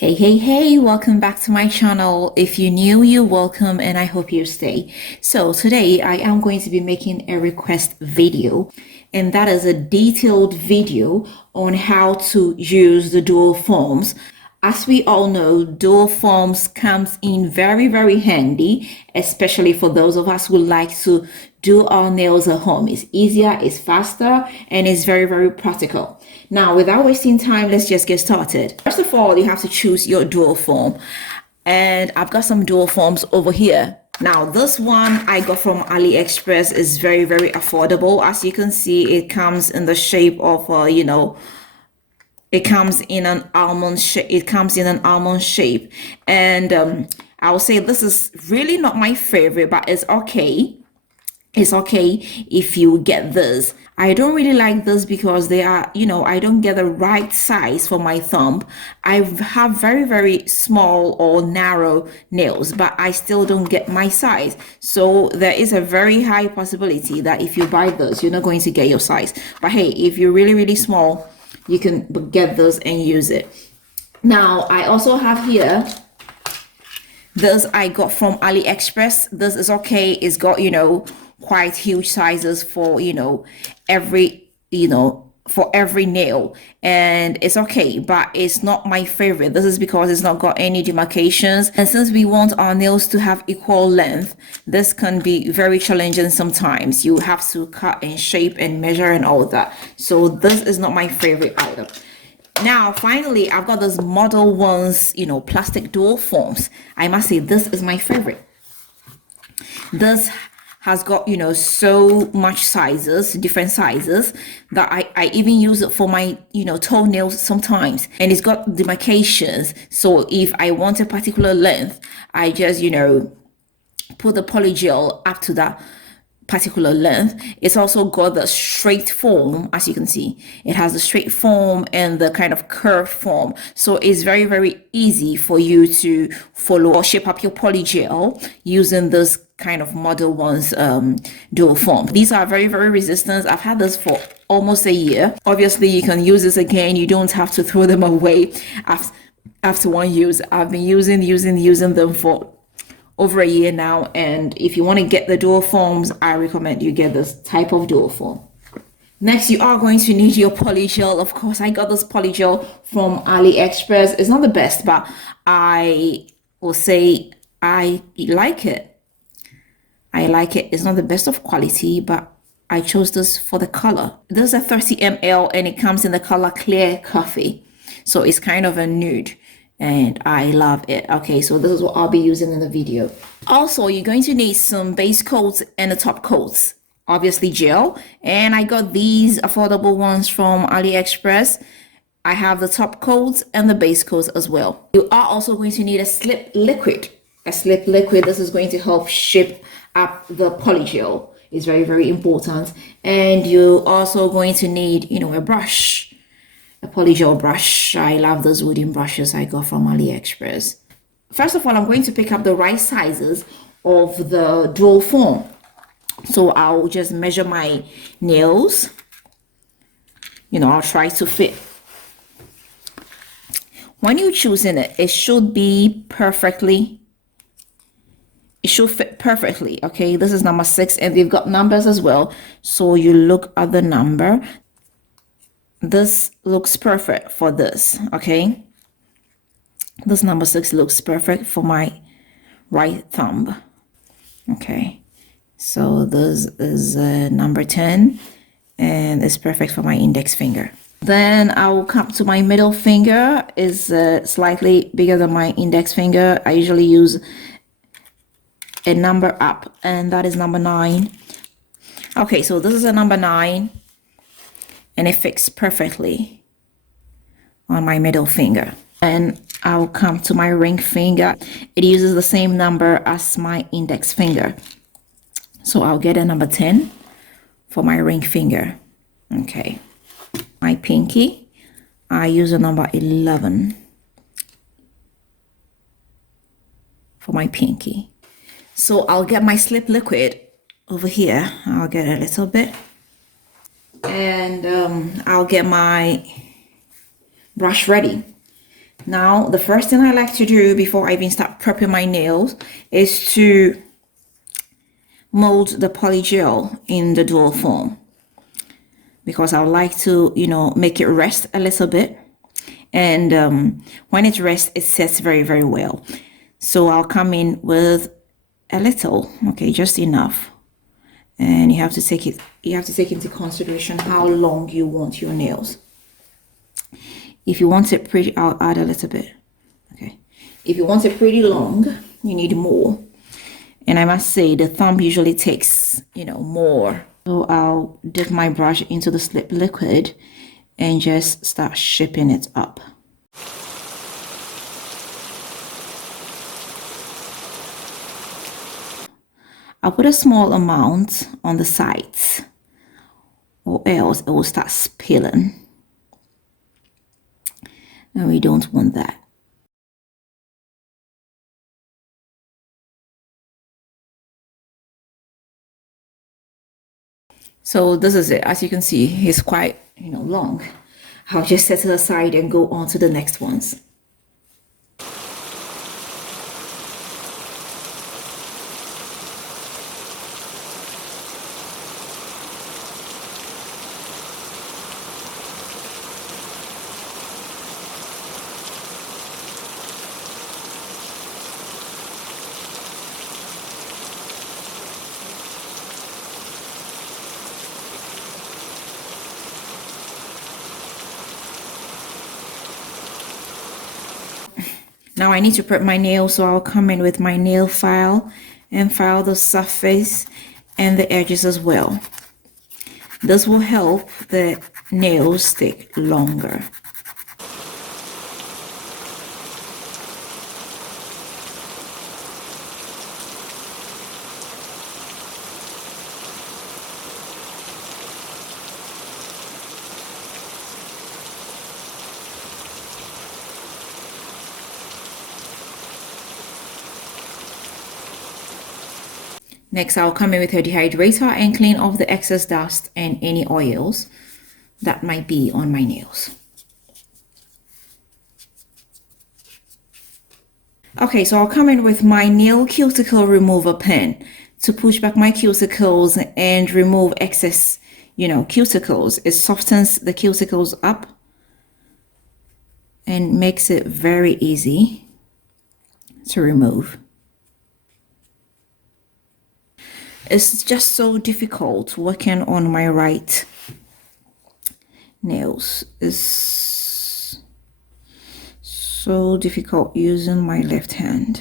Hey, welcome back to my channel. If you're new, you're welcome and I hope you stay. So today I am going to be making a request video, and that is a detailed video on how to use the dual forms. As we all know, dual forms comes in very handy, especially for those of us who like to do our nails at home. It's easier, it's faster, and it's very practical. Now, without wasting time, let's just get started. First of all, you have to choose your dual form. And I've got some dual forms over here. Now, this one I got from AliExpress is very affordable. As you can see, it comes in the shape of, it comes in an almond shape. And I will say this is really not my favorite, but it's okay. It's okay if you get this. I don't really like this because they are, I don't get the right size for my thumb. I have very small or narrow nails, but I still don't get my size. So there is a very high possibility that if you buy this, you're not going to get your size. But hey, if you're really small, you can get this and use it. Now, I also have here, this I got from AliExpress. This is okay. It's got, quite huge sizes for, every, for every nail, and it's okay, but it's not my favorite. This is because it's not got any demarcations, and since we want our nails to have equal length, this can be very challenging sometimes. You have to cut and shape and measure and all that, so this is not my favorite either. Now, finally, I've got those model ones, plastic dual forms. I must say this is my favorite. This has got, so much sizes, different sizes, that I even use it for my, toenails sometimes. And it's got demarcations. So if I want a particular length, I just, put the polygel up to that particular length. It's also got the straight form. As you can see, it has the straight form and the kind of curved form, so it's very easy for you to follow or shape up your polygel using this kind of model ones dual form. These are very resistant. I've had this for almost a year. Obviously, you can use this again. You don't have to throw them away after one use. I've been using them for over a year now, and if you want to get the dual forms, I recommend you get this type of dual form. Next, you are going to need your polygel. Of course, I got this polygel from AliExpress. It's not the best, but I will say I like it. It's not the best of quality, but I chose this for the color. This is a 30 ml and it comes in the color clear coffee, so it's kind of a nude, and I love it. Okay, so this is what I'll be using in the video. Also, you're going to need some base coats and the top coats, obviously gel, and I got these affordable ones from AliExpress. I have the top coats and the base coats as well. You are also going to need a slip liquid. This is going to help shape up the polygel. It's very important. And you're also going to need, a brush, a polygel brush. I love those wooden brushes I got from AliExpress. First of all, I'm going to pick up the right sizes of the dual form. So I'll just measure my nails. I'll try to fit. When you're choosing it, it should fit perfectly. Okay, this is number 6, and they've got numbers as well. So you look at the number. This looks perfect for this. Okay, this number 6 looks perfect for my right thumb. Okay, so this is number 10, and it's perfect for my index finger. Then I will come to my middle finger. Is slightly bigger than my index finger. I usually use a number up, and that is number 9. Okay, so this is a number 9, and it fits perfectly on my middle finger. And I'll come to my ring finger. It uses the same number as my index finger, so I'll get a number 10 for my ring finger. Okay, my pinky, I use a number 11 for my pinky. So I'll get my slip liquid over here. I'll get a little bit, and I'll get my brush ready. Now, the first thing I like to do before I even start prepping my nails is to mold the polygel in the dual form, because I would like to, make it rest a little bit. And when it rests, it sets very, very well. So I'll come in with a little, okay, just enough. And you have to take into consideration how long you want your nails. If you want it pretty, I'll add a little bit. Okay. If you want it pretty long, you need more. And I must say the thumb usually takes, more. So I'll dip my brush into the slip liquid and just start shaping it up. I'll put a small amount on the sides, or else it will start spilling. And we don't want that. So this is it. As you can see, it's quite, long. I'll just set it aside and go on to the next ones. Now I need to prep my nails, so I'll come in with my nail file and file the surface and the edges as well. This will help the nails stick longer. Next, I'll come in with a dehydrator and clean off the excess dust and any oils that might be on my nails. Okay, so I'll come in with my nail cuticle remover pen to push back my cuticles and remove excess, cuticles. It softens the cuticles up and makes it very easy to remove. It's just so difficult working on my right nails. It's so difficult using my left hand.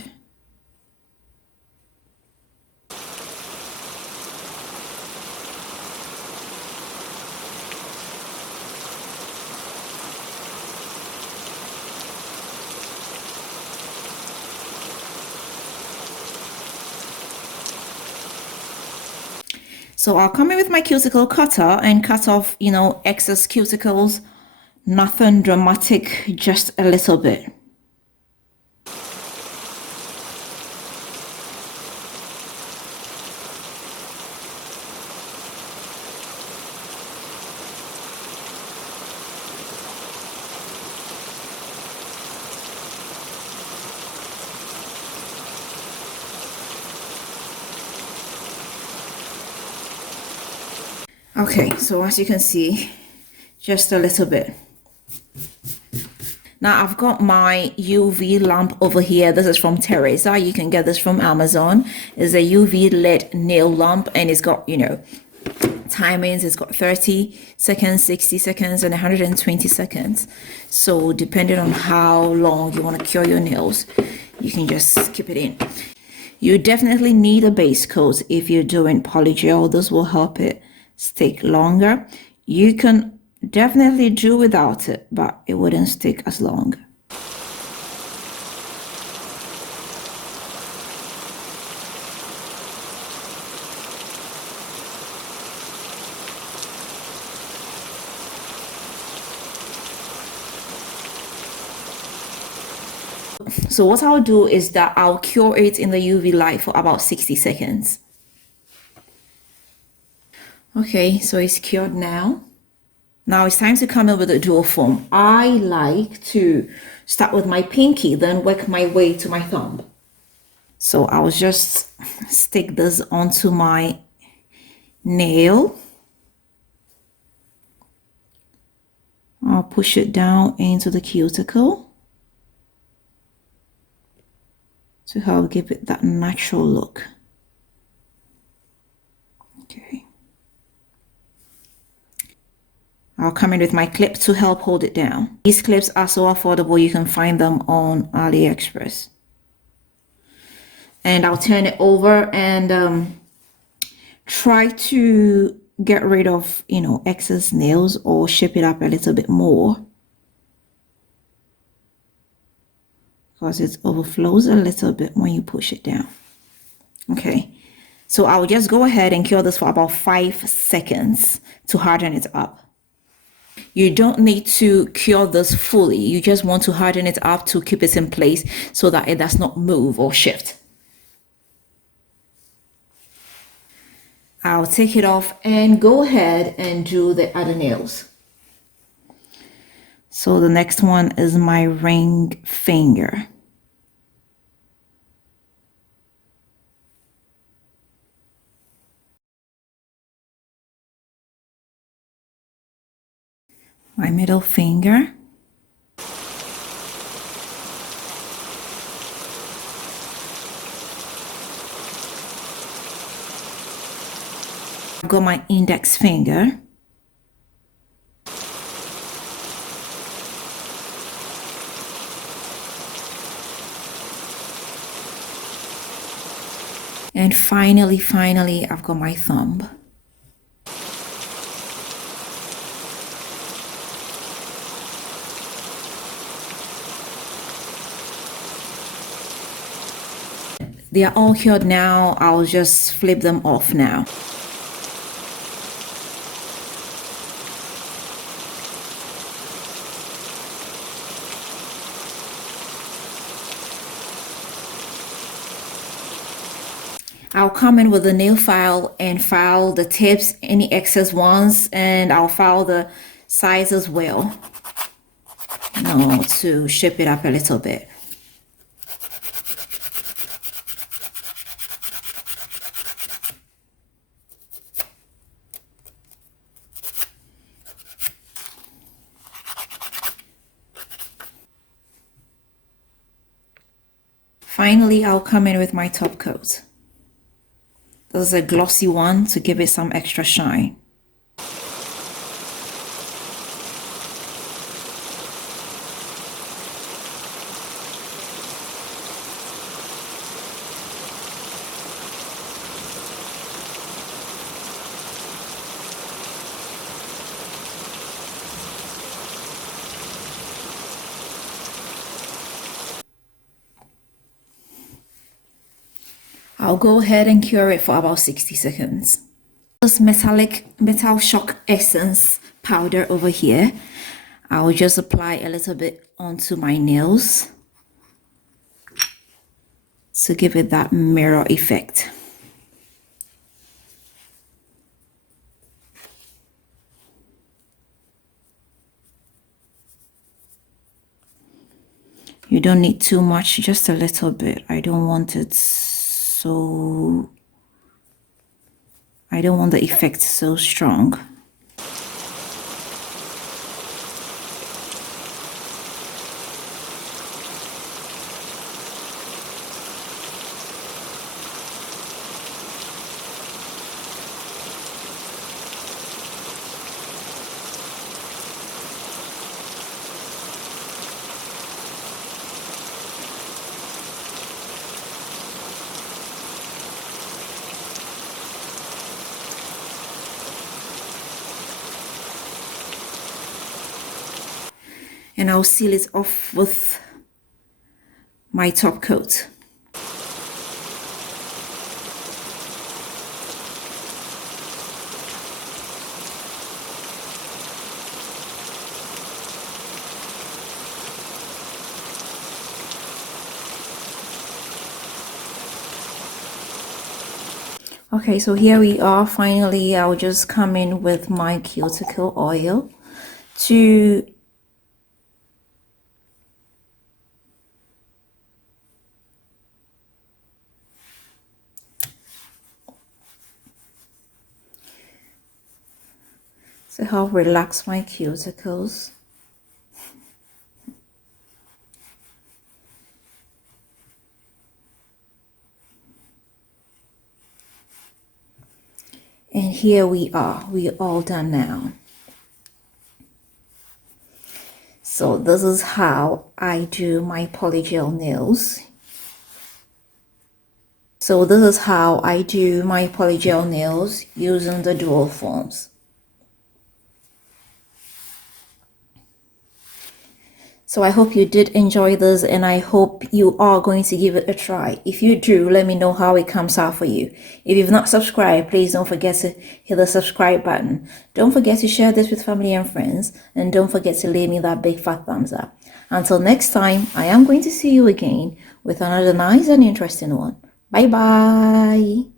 So I'll come in with my cuticle cutter and cut off, excess cuticles. Nothing dramatic, just a little bit. Okay, so as you can see, just a little bit. Now I've got my UV lamp over here. This is from Teresa. You can get this from Amazon. It's a UV LED nail lamp, and it's got, timings. It's got 30 seconds, 60 seconds, and 120 seconds. So depending on how long you want to cure your nails, you can just keep it in. You definitely need a base coat if you're doing polygel. This will help it stick longer. You can definitely do without it, but it wouldn't stick as long. So what I'll do is that I'll cure it in the UV light for about 60 seconds. Okay, so it's cured now. Now it's time to come in with the dual foam. I like to start with my pinky, then work my way to my thumb. So I'll just stick this onto my nail. I'll push it down into the cuticle to help give it that natural look. Okay. I'll come in with my clip to help hold it down. These clips are so affordable, you can find them on AliExpress. And I'll turn it over and try to get rid of, excess nails or shape it up a little bit more, because it overflows a little bit when you push it down. Okay, so I'll just go ahead and cure this for about 5 seconds to harden it up. You don't need to cure this fully. You just want to harden it up to keep it in place so that it does not move or shift. I'll take it off and go ahead and do the other nails. So the next one is my ring finger. My middle finger. I've got my index finger. And finally, I've got my thumb. They are all cured now. I'll just flip them off now. I'll come in with the nail file and file the tips, any excess ones, and I'll file the sides as well, to shape it up a little bit. Finally, I'll come in with my top coat. This is a glossy one to give it some extra shine. I'll go ahead and cure it for about 60 seconds. This metal shock essence powder over here, I'll just apply a little bit onto my nails to give it that mirror effect. You don't need too much, just a little bit. I don't want the effect so strong. And I'll seal it off with my top coat. Okay, so here we are. Finally, I'll just come in with my cuticle oil to help relax my cuticles. And here we are all done now. So this is how I do my polygel nails. So this is how I do my polygel nails using the dual forms. So I hope you did enjoy this, and I hope you are going to give it a try. If you do, let me know how it comes out for you. If you've not subscribed, please don't forget to hit the subscribe button. Don't forget to share this with family and friends, and don't forget to leave me that big fat thumbs up. Until next time, I am going to see you again with another nice and interesting one. Bye bye.